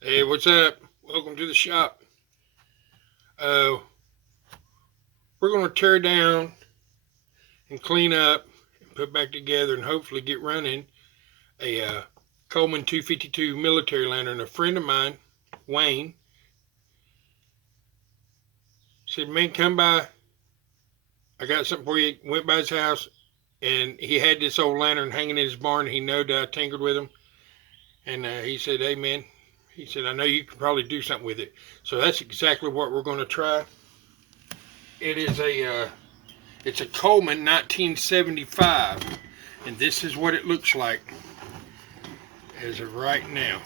Hey, what's up? Welcome to the shop. Uh, we're going to tear down and clean up and put back together and hopefully get running a Coleman 252 military lantern. A friend of mine, Wayne, said, "Man, come by. I got something for you." Went by his house and he had this old lantern hanging in his barn. He knowed I tinkered with him, and he said, "Hey, man," he said, "I know you can probably do something with it." So that's exactly what we're going to try. It is it's a Coleman 1975, and this is what it looks like as of right now.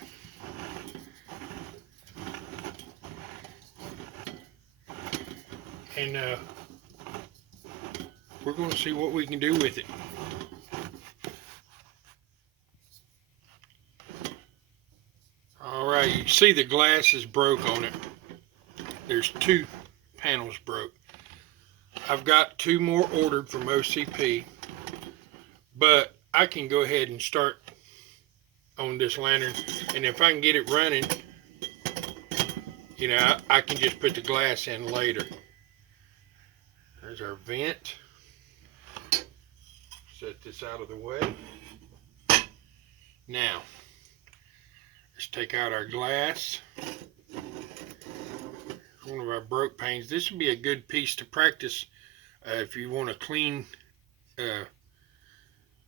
And we're going to see what we can do with it. All right, you see the glass is broke on it. There's two panels broke. I've got two more ordered from OCP, but I can go ahead and start on this lantern, and if I can get it running, I can just put the glass in later. There's our vent. Set this out of the way. Now, let's take out our glass. One of our broke panes. This would be a good piece to practice if you want to clean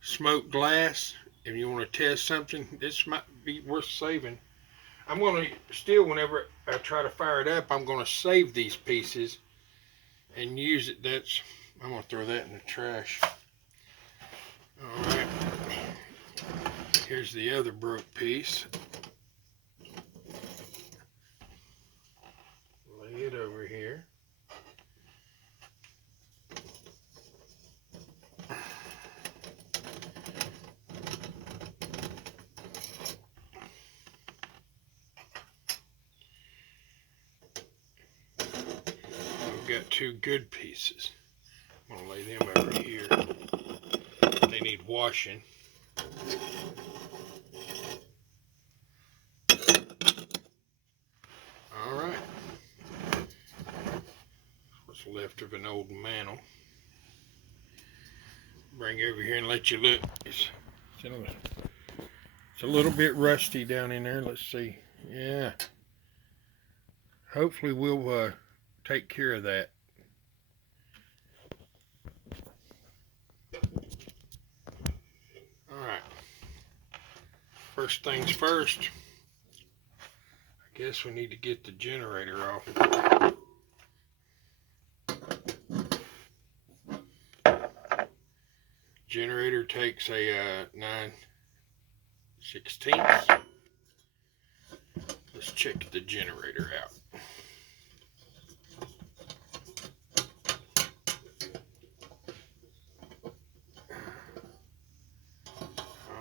smoked glass. If you want to test something, this might be worth saving. I'm going to still, whenever I try to fire it up, I'm going to save these pieces and use it. I'm going to throw that in the trash. All right. Here's the other broke piece. Lay it over here. I've got two good pieces. I'm going to lay them over here. They need washing. All right. What's left of an old mantle. Bring over here and let you look. It's a little bit rusty down in there. Let's see. Yeah. Hopefully we'll take care of that. All right. First things first. I guess we need to get the generator off. Generator takes a 9/16. Let's check the generator out.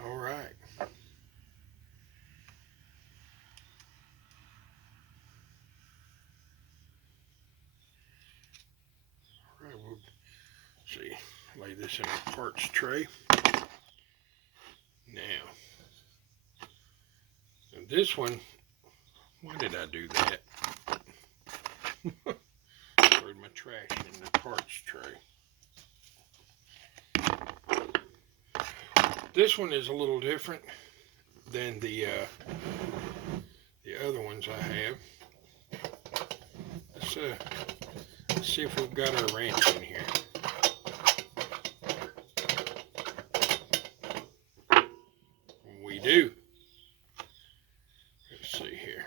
All right. All right, we'll see. Lay this in a parts tray. Now, this one, why did I do that? Threw my trash in the parts tray. This one is a little different than the other ones I have. Let's see if we've got our wrench in here. We do. Let's see here.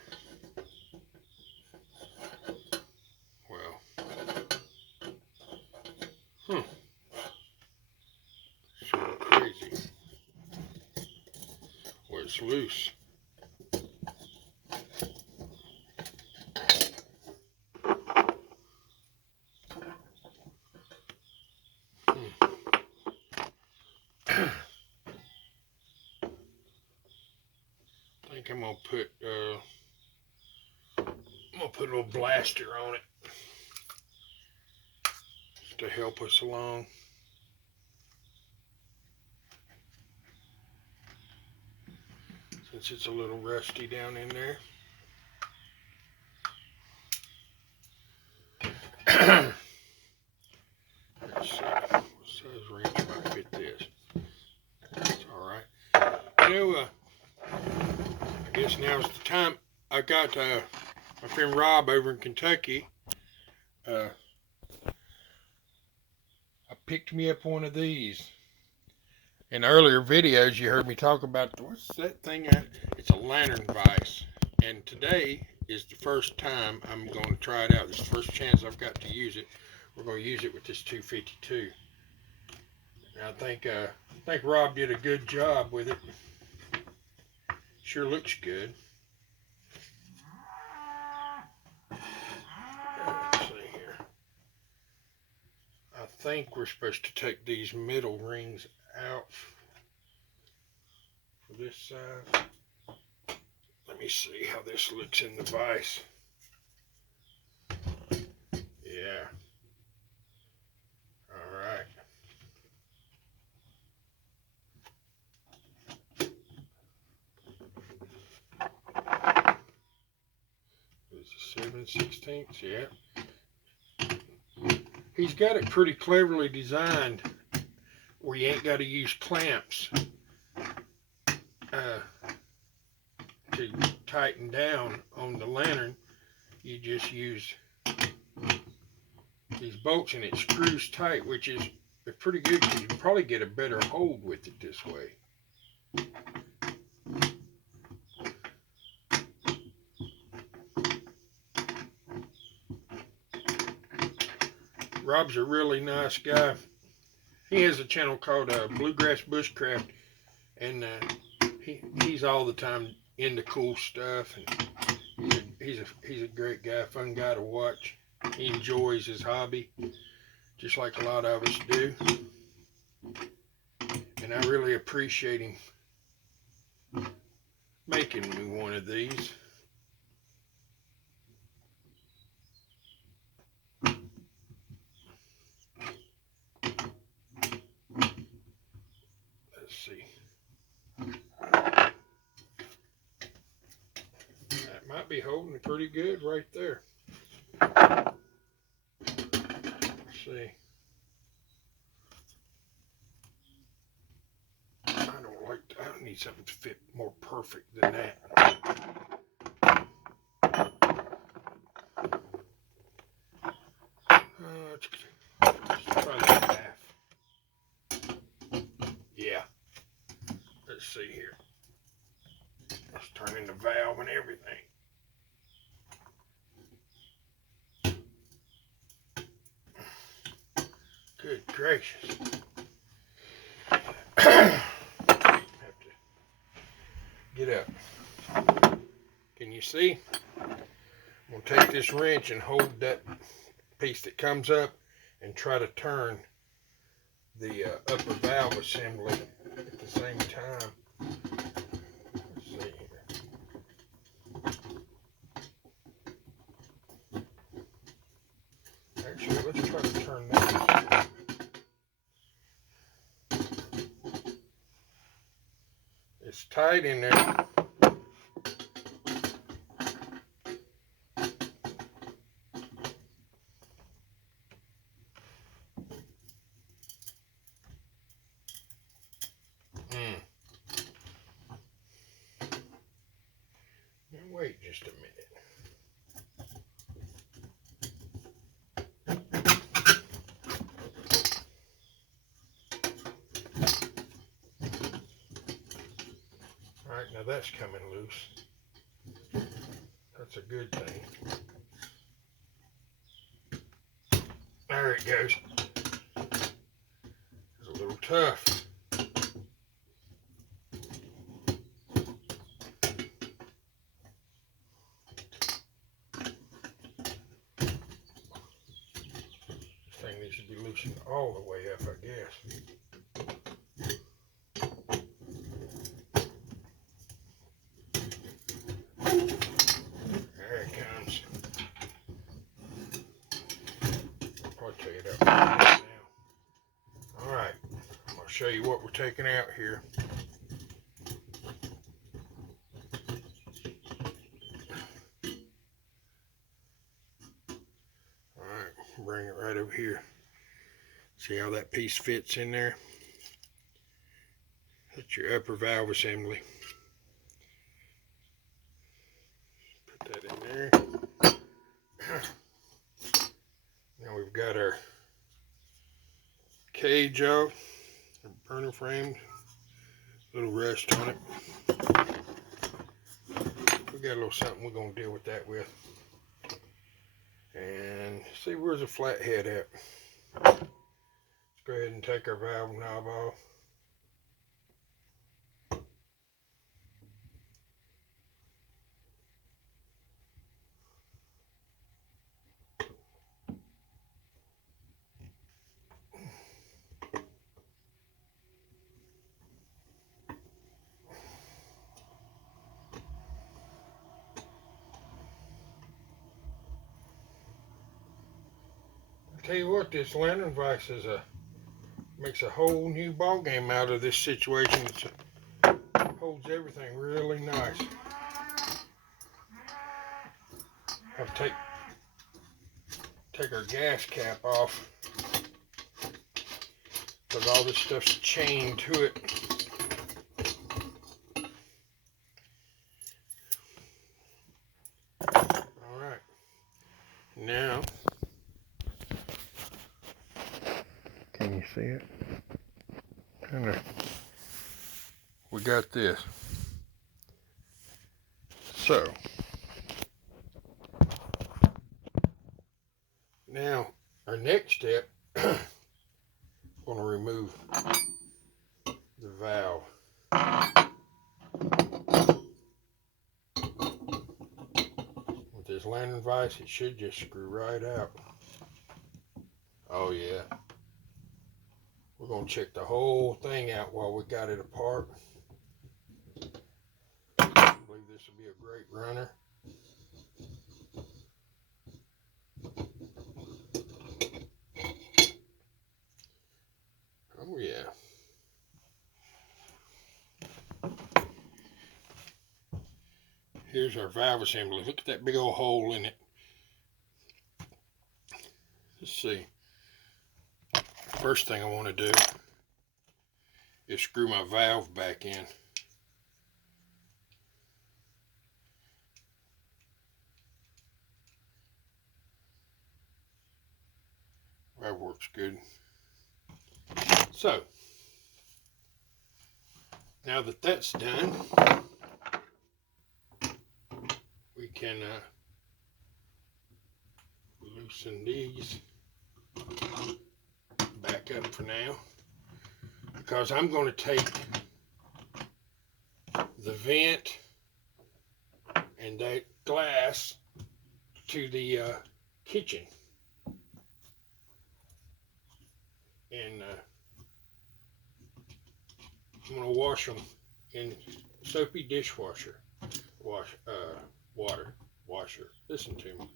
Well, sort of crazy. Well, it's loose. I think I'm gonna put a little blaster on it just to help us along. Since it's a little rusty down in there. I guess now's the time. I got my friend Rob over in Kentucky. I picked me up one of these. In earlier videos, you heard me talk about, what's that thing? It's a lantern vise. And today is the first time I'm going to try it out. This is the first chance I've got to use it. We're going to use it with this 252. And I think Rob did a good job with it. Sure looks good. Let's see here. I think we're supposed to take these middle rings out for this size. Let me see how this looks in the vise. Yeah. All right. This is 7/16. Yeah. He's got it pretty cleverly designed where you ain't got to use clamps to tighten down on the lantern. You just use these bolts and it screws tight, which is pretty good because you can probably get a better hold with it this way. Rob's a really nice guy. He has a channel called Bluegrass Bushcraft, and he's all the time into cool stuff, and he's a great guy, fun guy to watch. He enjoys his hobby, just like a lot of us do, and I really appreciate him making me one of these. Let's see. That might be holding pretty good right there. Let's see. I need something to fit more perfect than that. Let's try that half. Yeah. Let's see here. Let's turn in the valve and everything. Good gracious. Have to get up. Can you see? I'm going to take this wrench and hold that piece that comes up and try to turn the upper valve assembly at the same time. Let's see here. Actually, let's try to turn that. It's tight in there. Wait just a minute. All right, now that's coming loose. That's a good thing. There it goes. It's a little tough. Needs to be loosened all the way up, I guess. There it comes. I'll probably take it out now. All right, I'm going to show you what we're taking out here. All right, bring it right over here. See how that piece fits in there? Put your upper valve assembly. Put that in there. Now we've got our cage off, our burner frame, a little rust on it. We got a little something we're going to deal with that with. And see, where's the flat head at? Let's go ahead and take our valve knob off. Tell you what, this lantern vise is makes a whole new ball game out of this situation. It holds everything really nice. I'll take our gas cap off because all this stuff's chained to it. All right, now. Can you see it? We got this. So now our next step, I'm going to remove the valve. With this lantern vise, it should just screw right out. Oh yeah. We're going to check the whole thing out while we got it apart. I believe this will be a great runner. Oh yeah. Here's our valve assembly. Look at that big old hole in it. Let's see. First thing I want to do is screw my valve back in. That works good. So, now that that's done, we can loosen these back up for now, because I'm going to take the vent and that glass to the kitchen, and I'm going to wash them in soapy dishwasher washer. Listen to me.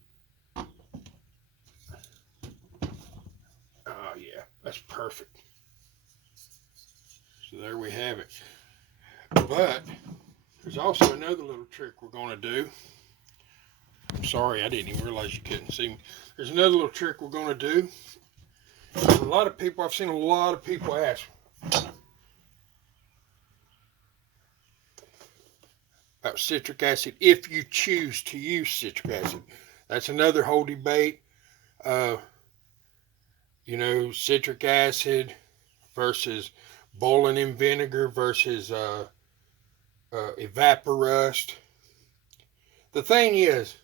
Oh yeah, that's perfect. So there we have it. But there's also another little trick we're going to do. I'm sorry, I didn't even realize you couldn't see me. There's another little trick we're going to do. A lot of people, I've seen a lot of people ask about citric acid, if you choose to use citric acid. That's another whole debate. You know, citric acid versus boiling in vinegar versus evaporust. The thing is,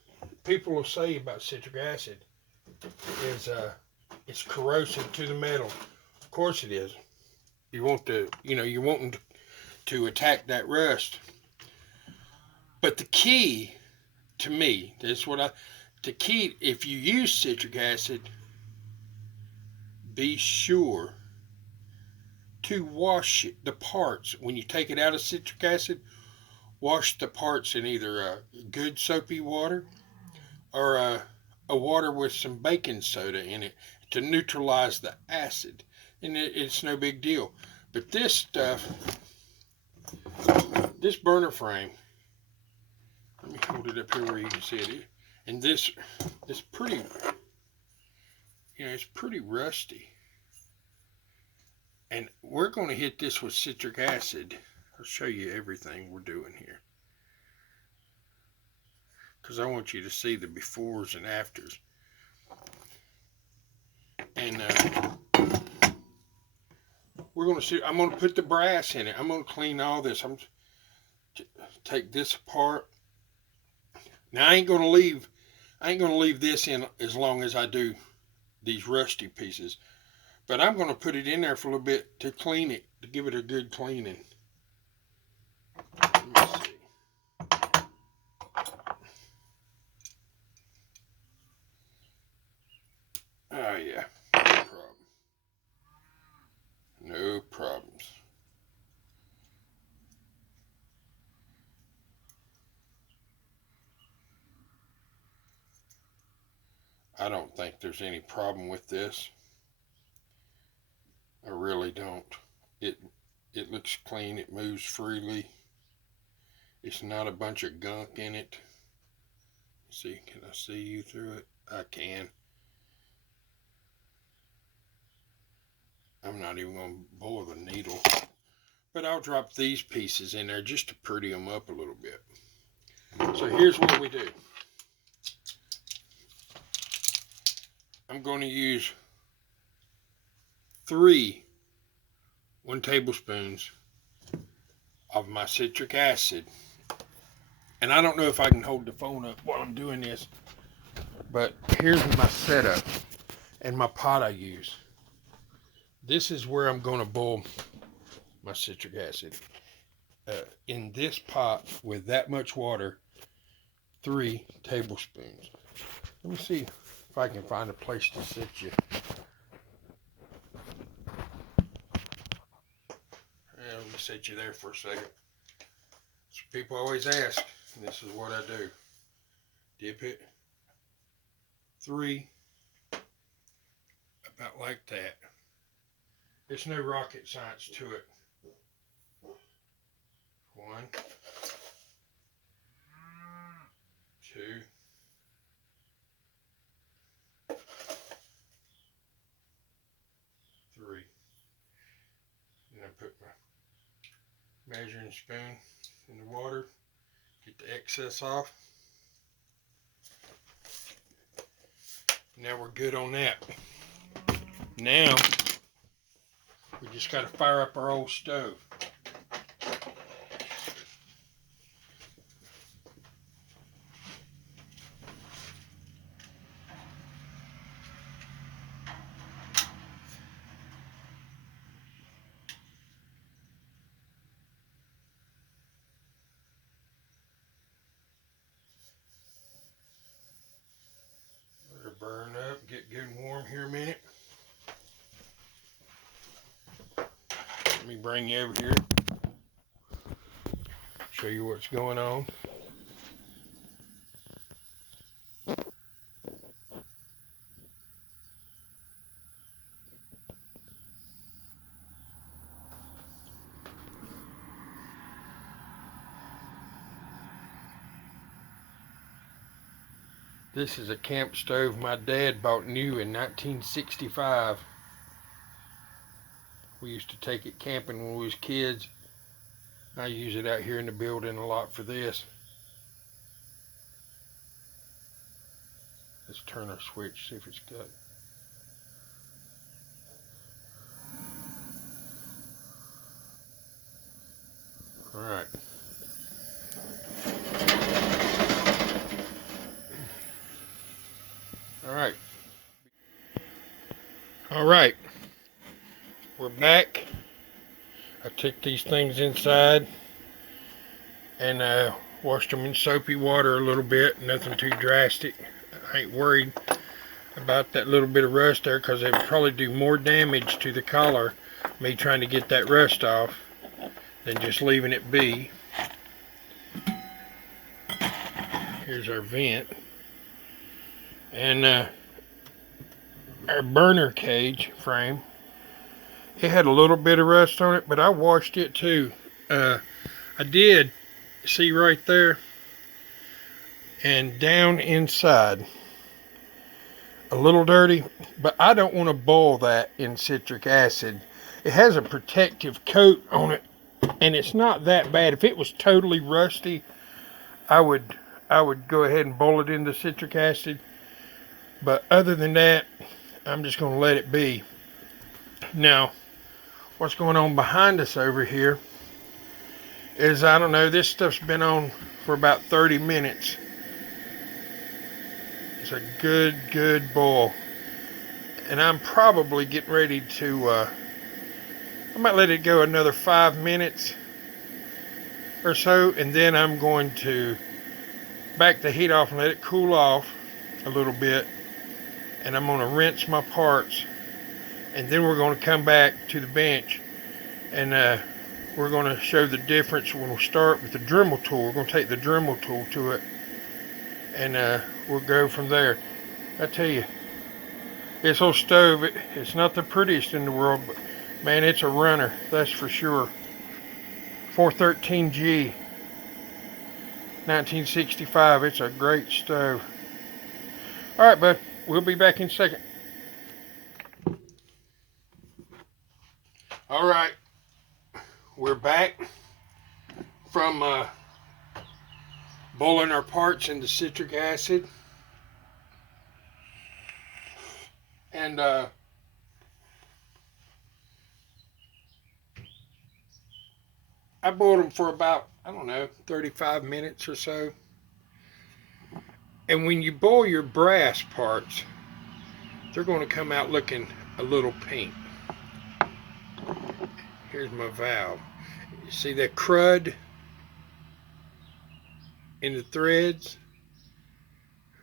people will say about citric acid is it's corrosive to the metal. Of course it is. You want to, you're wanting to attack that rust. But the key to me, the key, if you use citric acid, be sure to wash the parts. When you take it out of citric acid, wash the parts in either good soapy water or a water with some baking soda in it to neutralize the acid. And it's no big deal. But this stuff, this burner frame, let me hold it up here where you can see it. And this pretty, it's pretty rusty. And we're going to hit this with citric acid I'll show you everything we're doing here, because I want you to see the befores and afters. And we're going to see, I'm going to put the brass in it. I'm going to clean all this. I'm going to take this apart. Now I ain't going to leave this in as long as I do these rusty pieces. But I'm going to put it in there for a little bit to clean it, to give it a good cleaning. Let me see. Oh yeah, no problem. No problems. I don't think there's any problem with this. I really don't. It looks clean. It moves freely. It's not a bunch of gunk in it. See, can I see you through it? I can. I'm not even going to bore the needle. But I'll drop these pieces in there just to pretty them up a little bit. So here's what we do. I'm going to use 1 tablespoons of my citric acid. And I don't know if I can hold the phone up while I'm doing this, but here's my setup and my pot I use. This is where I'm going to boil my citric acid. In this pot with that much water, 3 tablespoons. Let me see if I can find a place to sit you. Let me sit you there for a second. So people always ask, and this is what I do. Dip it 3, about like that. There's no rocket science to it. 1, 2, 3. And I put my measuring spoon in the water, get the excess off. Now we're good on that. Now we just got to fire up our old stove. Let it burn up, get good and warm here a minute. Let me bring you over here, show you what's going on. This is a camp stove my dad bought new in 1965. We used to take it camping when we was kids. I use it out here in the building a lot for this. Let's turn our switch, see if it's good. All right. All right. We're back. I took these things inside and washed them in soapy water a little bit. Nothing too drastic. I ain't worried about that little bit of rust there, because it would probably do more damage to the collar, me trying to get that rust off, than just leaving it be. Here's our vent. And our burner cage frame, it had a little bit of rust on it, but I washed it too. I did see right there, and down inside, a little dirty, but I don't want to boil that in citric acid. It has a protective coat on it And it's not that bad. If it was totally rusty, I would go ahead and boil it into citric acid. But other than that, I'm just going to let it be. Now, what's going on behind us over here is, I don't know, this stuff's been on for about 30 minutes. It's a good boil. And I'm probably getting ready to, I might let it go another 5 minutes or so, and then I'm going to back the heat off and let it cool off a little bit. And I'm going to rinse my parts, and then we're going to come back to the bench, and we're going to show the difference when we start with the Dremel tool. We're going to take the Dremel tool to it, and we'll go from there. I tell you, this old stove, it's not the prettiest in the world, but man, it's a runner, that's for sure. 413G, 1965, it's a great stove. All right, bud, we'll be back in a second. All right, we're back from boiling our parts into citric acid. And I boiled them for about, I don't know, 35 minutes or so. And when you boil your brass parts, they're going to come out looking a little pink. Here's my valve. You see that crud in the threads?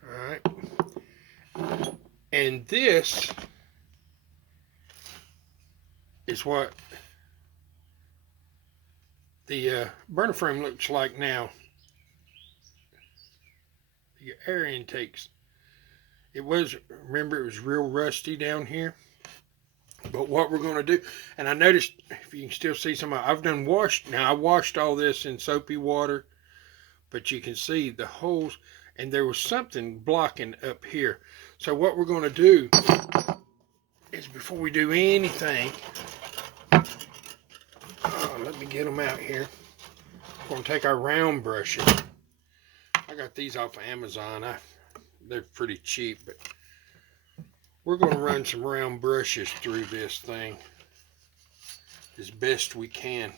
All right. And this is what the burner frame looks like now. The air intakes. Remember, it was real rusty down here. But what we're going to do, and I noticed, if you can still see some, I washed all this in soapy water, but you can see the holes, and there was something blocking up here. So what we're going to do is, before we do anything, let me get them out here. We're going to take our round brushes. I got these off of Amazon. They're pretty cheap, but we're going to run some round brushes through this thing as best we can.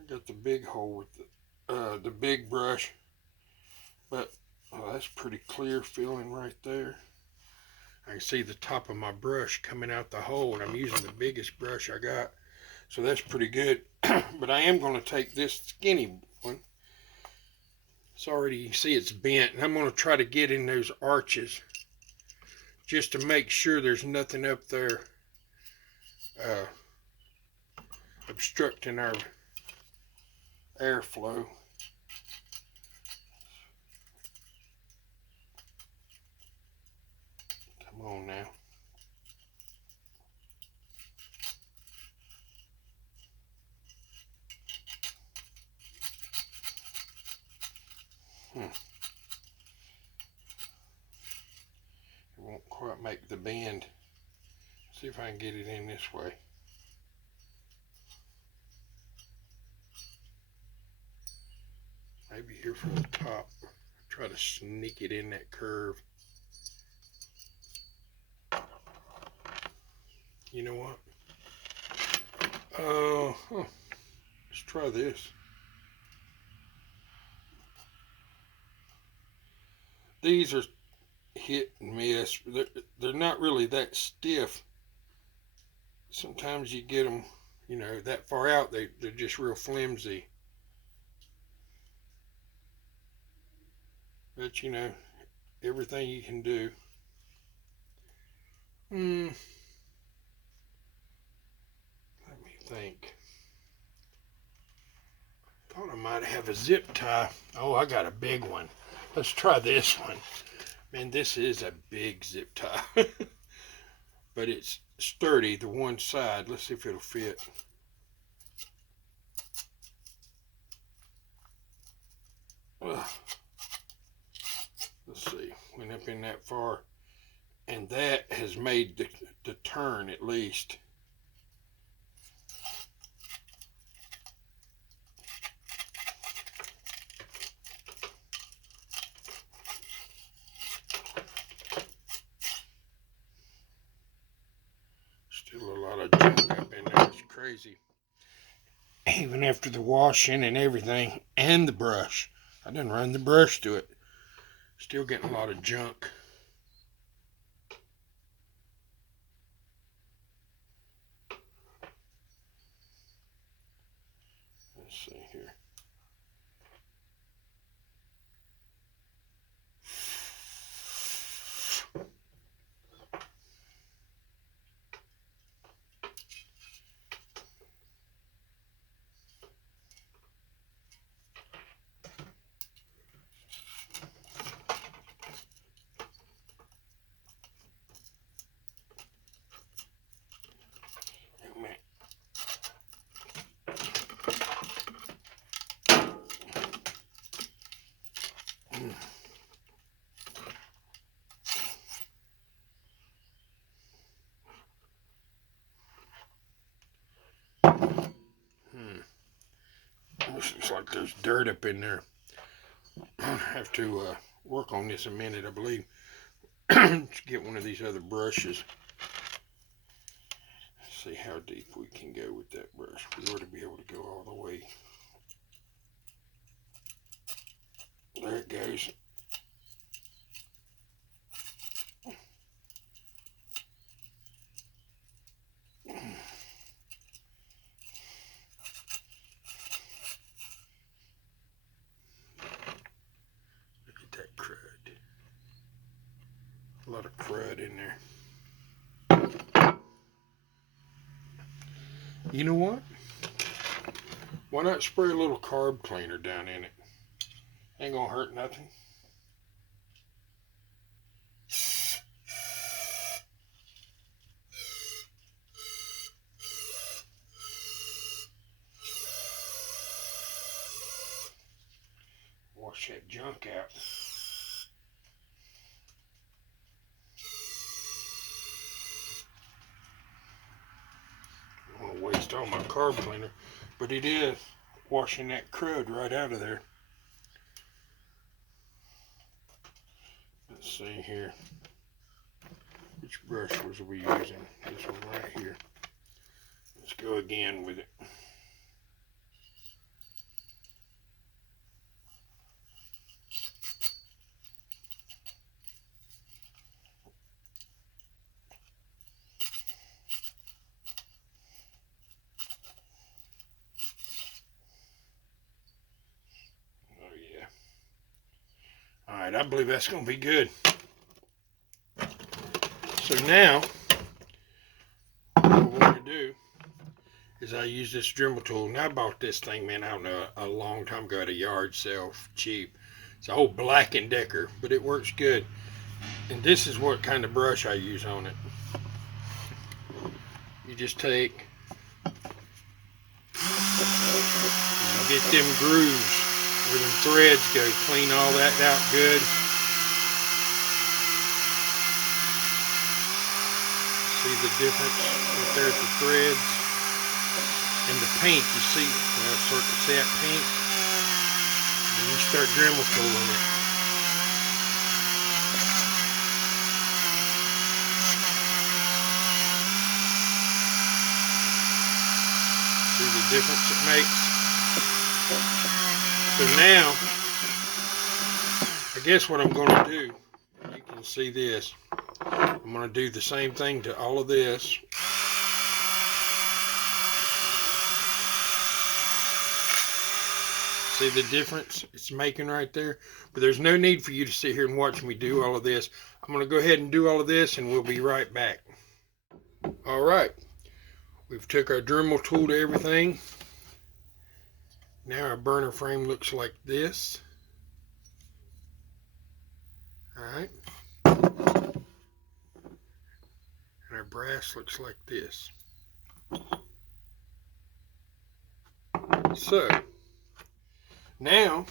I got the big hole with the big brush, but that's pretty clear feeling right there. I can see the top of my brush coming out the hole, and I'm using the biggest brush I got, so that's pretty good. But I am going to take this skinny one. It's already, you can see it's bent, and I'm going to try to get in those arches just to make sure there's nothing up there obstructing our airflow. Come on now. It won't quite make the bend. See if I can get it in this way. Maybe here from the top. Try to sneak it in that curve. You know what? Let's try this. These are hit and miss. They're not really that stiff. Sometimes you get them, you know, that far out, they're just real flimsy. But, you know, everything you can do. Let me think. Thought I might have a zip tie. Oh, I got a big one. Let's try this one. Man, this is a big zip tie. But it's sturdy, the one side. Let's see if it'll fit. Let's see. went up in that far, and that has made the turn at least. Still a lot of junk up in there. It's crazy. Even after the washing and everything, and the brush. I didn't run the brush to it. Still getting a lot of junk. Let's see here. Looks like there's dirt up in there. I'll have to work on this a minute, I believe. Let's get one of these other brushes. See how deep we can go with that brush. We ought to be able to go all the way. There it goes. Look at that crud. A lot of crud in there. You know what? Why not spray a little carb cleaner down in it? Ain't gonna hurt nothing. Wash that junk out. I don't want to waste all my carb cleaner, but it is washing that crud right out of there. Let's see here. Which brush was we using? This one right here. Let's go again with it. Alright, I believe that's going to be good. So now, what we're going to do is I use this Dremel tool. Now I bought this thing, man, I don't know, a long time ago at a yard sale, cheap. It's a whole Black & Decker, but it works good. And this is what kind of brush I use on it. You just take, get them grooves where them threads go, clean all that out good. See the difference right there at the threads and the paint. You see, start to see that paint, and you start Dremel tooling it. See the difference it makes. So now, I guess what I'm going to do, you can see this, I'm going to do the same thing to all of this. See the difference it's making right there? But there's no need for you to sit here and watch me do all of this. I'm going to go ahead and do all of this and we'll be right back. Alright, we've took our Dremel tool to everything. Now our burner frame looks like this. Alright. And our brass looks like this. So, now,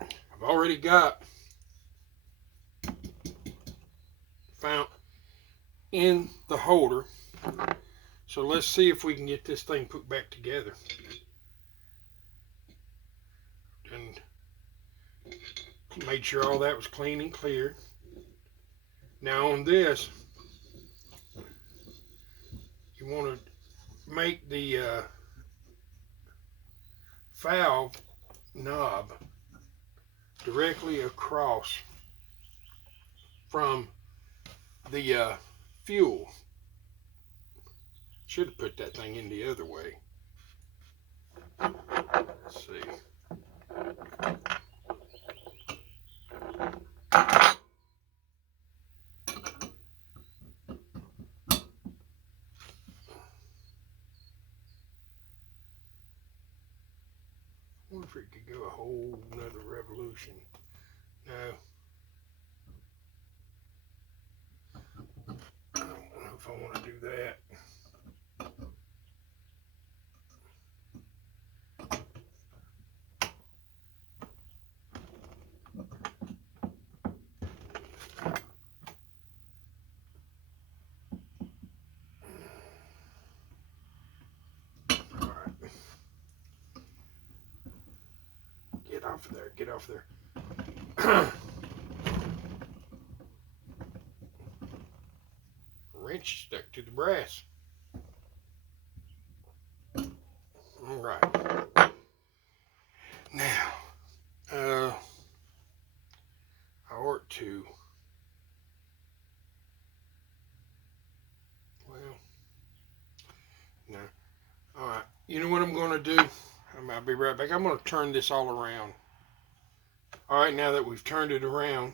I've already got Fount in the holder. So let's see if we can get this thing put back together. And made sure all that was clean and clear. Now on this, you want to make the valve knob directly across from the fuel. Should have put that thing in the other way. Let's see. I wonder if it could go a whole nother revolution. No. I don't know if I want to do that. Get off of there, get off there. Wrench stuck to the brass. Alright. Now, I ought to, well, no. Alright, you know what I'm going to do? I'll be right back. I'm going to turn this all around. Alright, now that we've turned it around,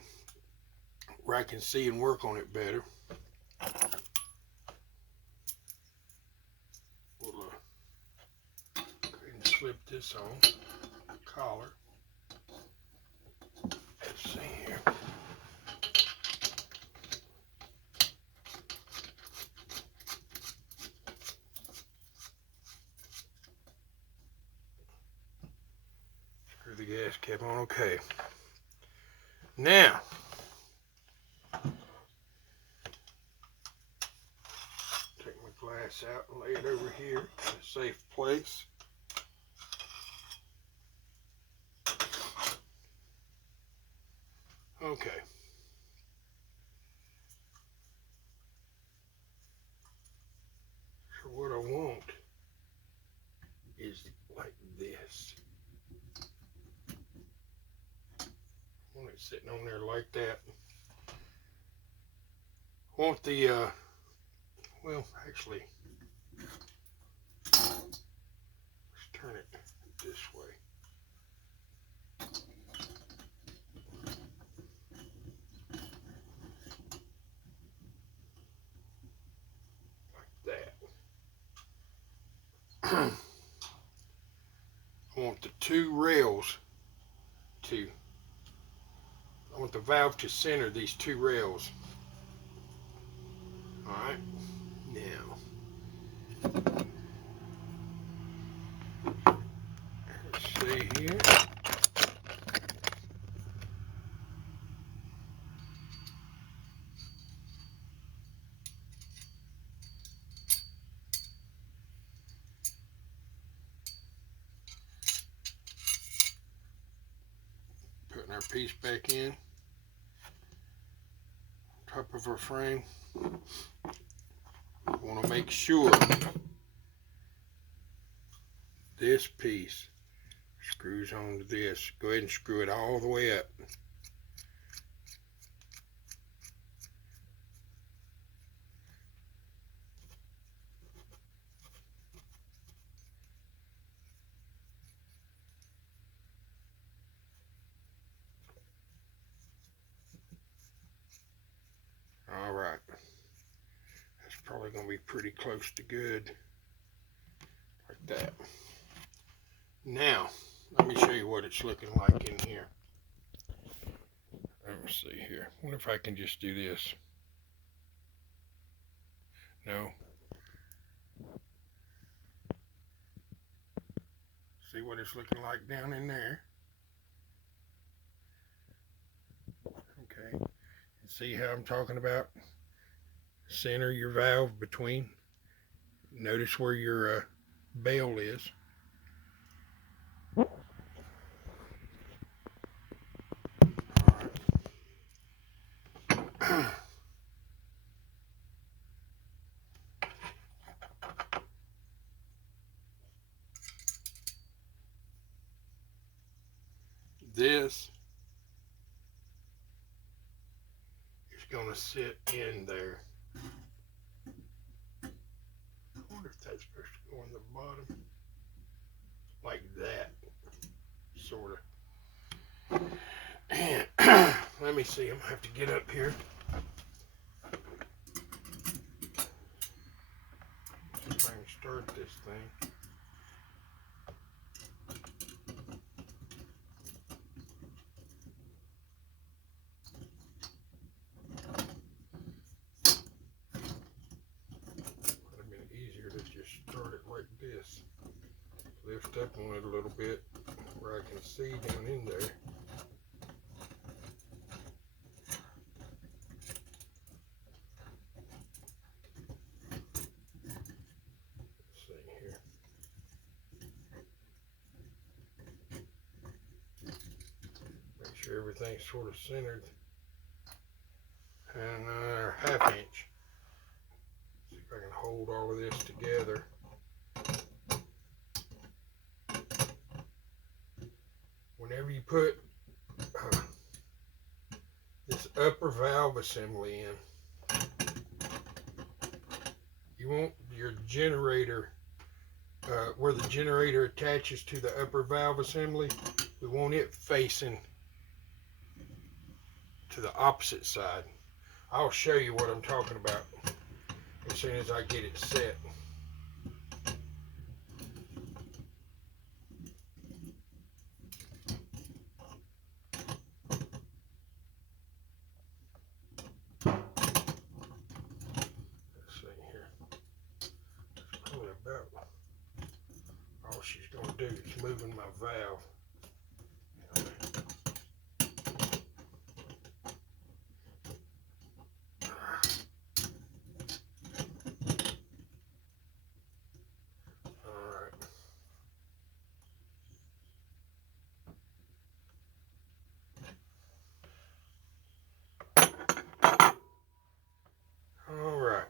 where I can see and work on it better, we'll go ahead and slip this on the collar. Let's see here. Screw the gas cap on. Okay. Now, take my glass out and lay it over here in a safe place. Okay. So what I want is like this. I want it sitting on there like that. I want the, well, actually, let's turn it this way. I want the two rails to, I want the valve to center these two rails. Alright, now, let's see here. Putting our piece back in, top of our frame. I want to make sure this piece screws onto this. Go ahead and screw it all the way up. Alright, that's probably going to be pretty close to good, like that. Now, let me show you what it's looking like in here. Let me see here. I wonder if I can just do this. No. See what it's looking like down in there. Okay. See how I'm talking about? center your valve between. Notice where your bell is. This is going to sit in there. I wonder if that's supposed to go on the bottom. Like that. Sort of. And let me see. I'm going to have to get up here. See if I can start this thing. This. Lift up on it a little bit where I can see down in there. Let's see here. Make sure everything's sort of centered. And another ½ inch. See if I can hold all of this together. Whenever you put this upper valve assembly in, you want your generator, where the generator attaches to the upper valve assembly, we want it facing to the opposite side. I'll show you what I'm talking about as soon as I get it set. All she's going to do is moving my valve. All right.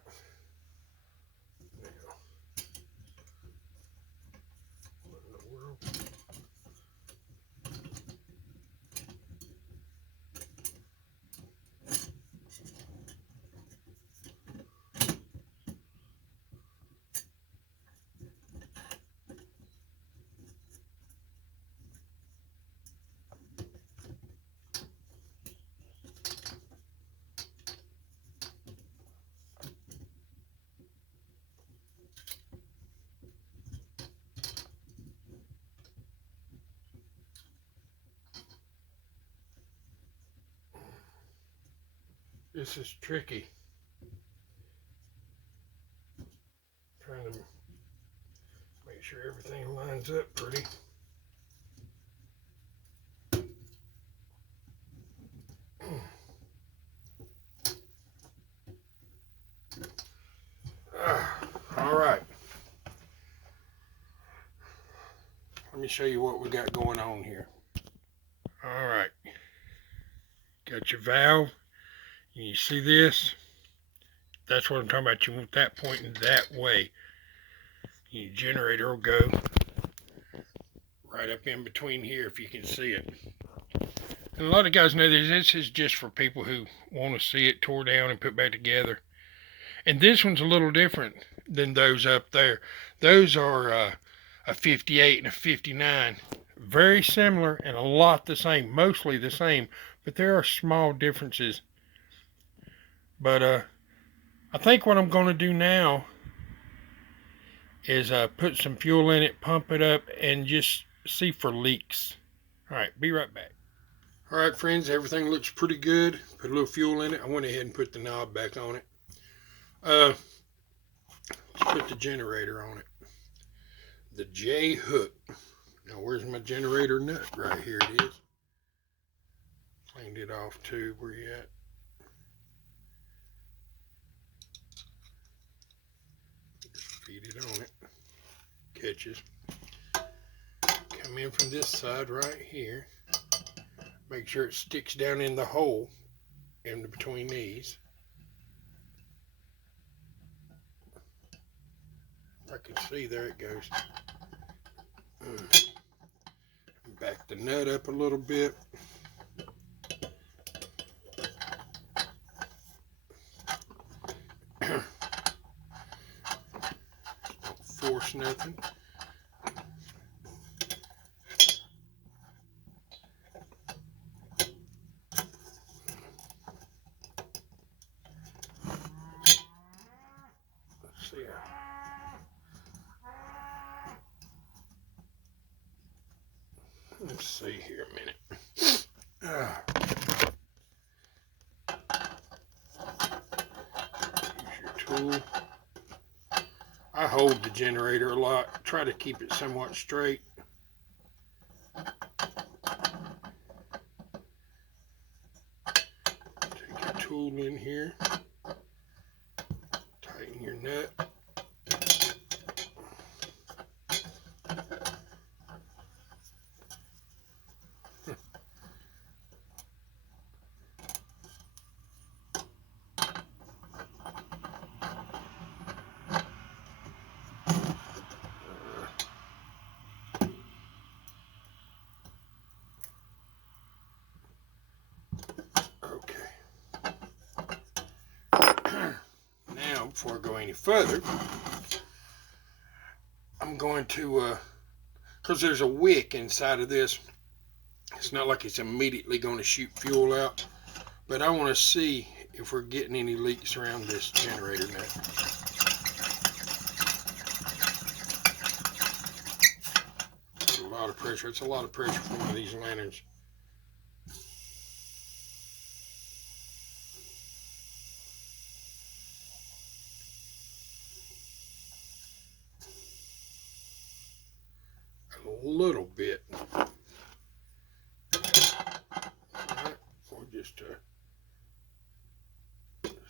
This is tricky. Trying to make sure everything lines up pretty. All right. Let me show you what we got going on here. All right. Got your valve. You see this? That's what I'm talking about. You want that pointing that way. Your generator will go right up in between here if you can see it. And a lot of guys know this is just for people who want to see it tore down and put back together. And this one's a little different than those up there. Those are a 58 and a 59. Very similar and a lot the same, mostly the same, but there are small differences. But I think what I'm going to do now is put some fuel in it, pump it up, and just see for leaks. All right, be right back. All right, friends, everything looks pretty good. Put a little fuel in it. I went ahead and put the knob back on it. Let's put the generator on it. The J hook. Now, where's my generator nut? Right here it is. Cleaned it off too. Where you at? feed it on it. Catches. Come in from this side right here. Make sure it sticks down in the hole in between these. I can see there it goes. Back the nut up a little bit. Don't force nothing. Let's see. Let's see here a minute. Use your tool. I hold the generator a lot. Try to keep it somewhat straight. Take your tool in here. Tighten your nut. Before I go any further, I'm going to, because there's a wick inside of this, it's not like it's immediately going to shoot fuel out, but I want to see if we're getting any leaks around this generator nut. It's a lot of pressure. It's a lot of pressure for one of these lanterns. A little bit. All right, or just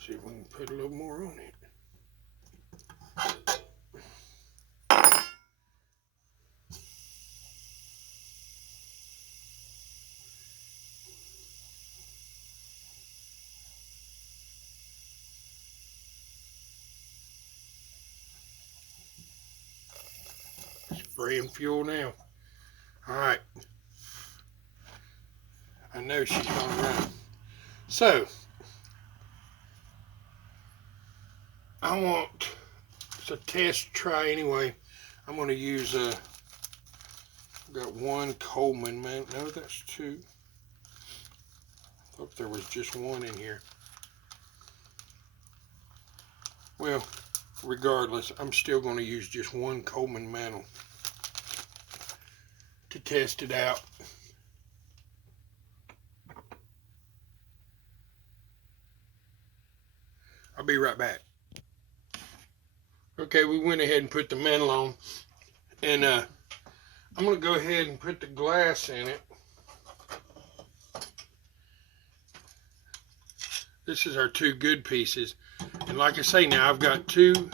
see if we can put a little more on it. Spraying fuel now. All right. I know she's gonna run. So I want to test try anyway. I'm going to use got one Coleman, man. No, that's two. I thought there was just one in here. Well, regardless, I'm still going to use just one Coleman mantle to test it out. I'll be right back. Okay, we went ahead and put the mantle on, and I'm going to go ahead and put the glass in it. This is our two good pieces, and like I say now, I've got two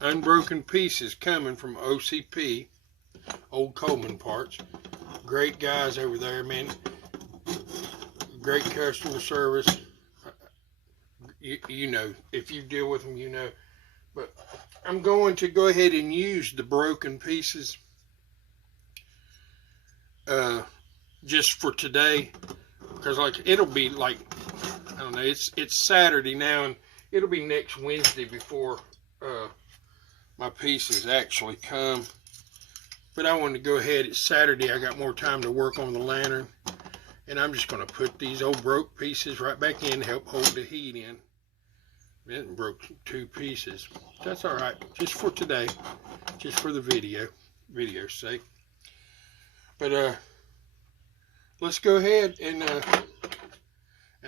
unbroken pieces coming from OCP, Old Coleman Parts. Great guys over there, man. Great customer service. You know, if you deal with them, you know. But I'm going to go ahead and use the broken pieces just for today, because like it'll be like, I don't know, it's Saturday now, and it'll be next Wednesday before my pieces actually come. But I wanted to go ahead. It's Saturday. I got more time to work on the lantern, and I'm just going to put these old broke pieces right back in to help hold the heat in. It broke two pieces. That's all right, just for today, just for the video's sake. But let's go ahead and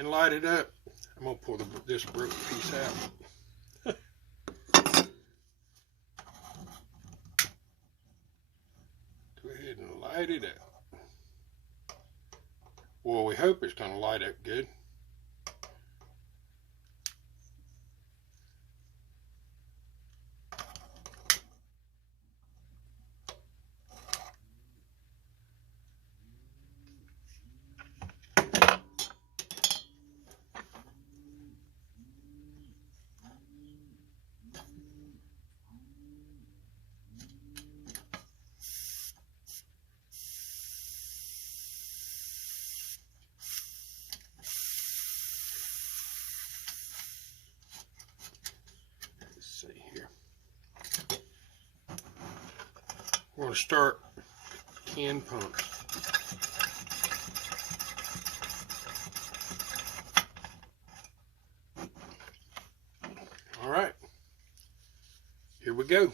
light it up. I'm gonna pull this broke piece out. Go ahead and light it up. Well, we hope it's gonna light up good. We're going to start 10 pumps. All right, here we go.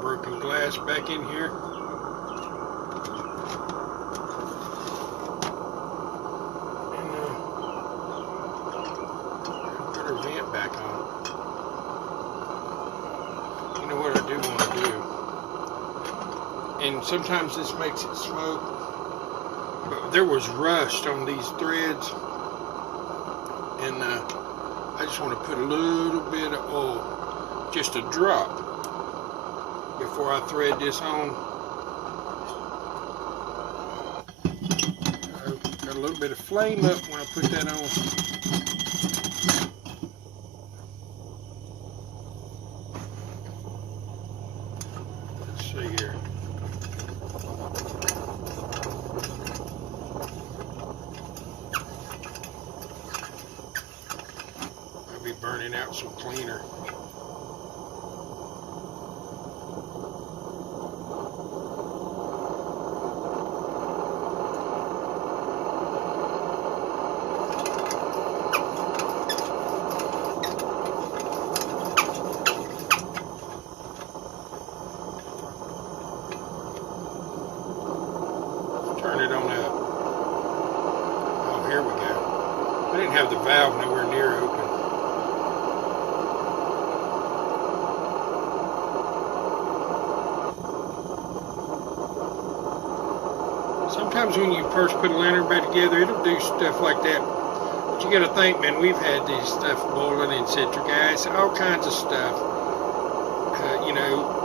Broken glass back in here. And put our vent back on. You know what I do want to do? And sometimes this makes it smoke, but there was rust on these threads, and I just want to put a little bit of oil, just a drop, before I thread this on. Got a little bit of flame up when I put that on. Let's see here. I'll be burning out some cleaner. Turn it on up. Oh, here we go. I didn't have the valve nowhere near open. Sometimes when you first put a lantern back together, it'll do stuff like that. But you got to think, man, we've had these stuff boiling in citric acid, all kinds of stuff. You know,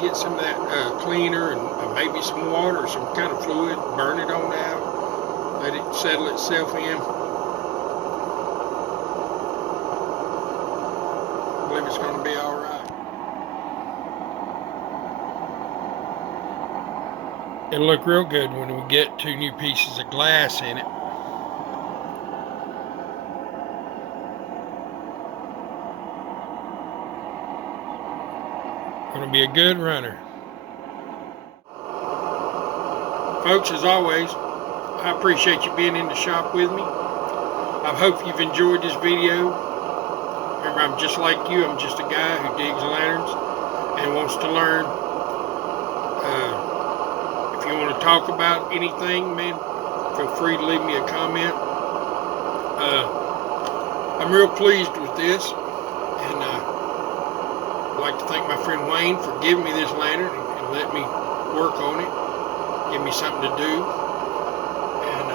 get some of that cleaner and maybe some water or some kind of fluid, burn it on out, let it settle itself in. I believe it's going to be all right. It'll look real good when we get 2 new pieces of glass in it. Going to be a good runner. Folks, as always, I appreciate you being in the shop with me. I hope you've enjoyed this video. Remember, I'm just like you. I'm just a guy who digs lanterns and wants to learn. If you want to talk about anything, man, feel free to leave me a comment. I'm real pleased with this, and I'd like to thank my friend Wayne for giving me this lantern and letting me work on it. Give me something to do. And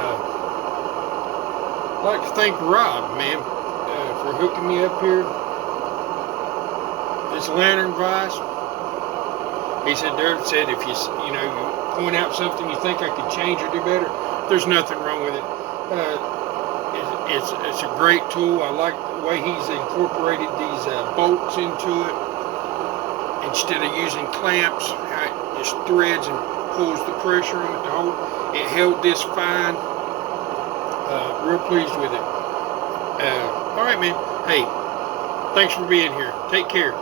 I'd like to thank Rob, man, for hooking me up here. This lantern vise. He said, Derek said, if you point out something you think I could change or do better, there's nothing wrong with it. It's a great tool. I like the way he's incorporated these bolts into it. Instead of using clamps, it just threads and pulls the pressure on it to hold. It held this fine. Real pleased with it. All right, man. Hey, thanks for being here. Take care.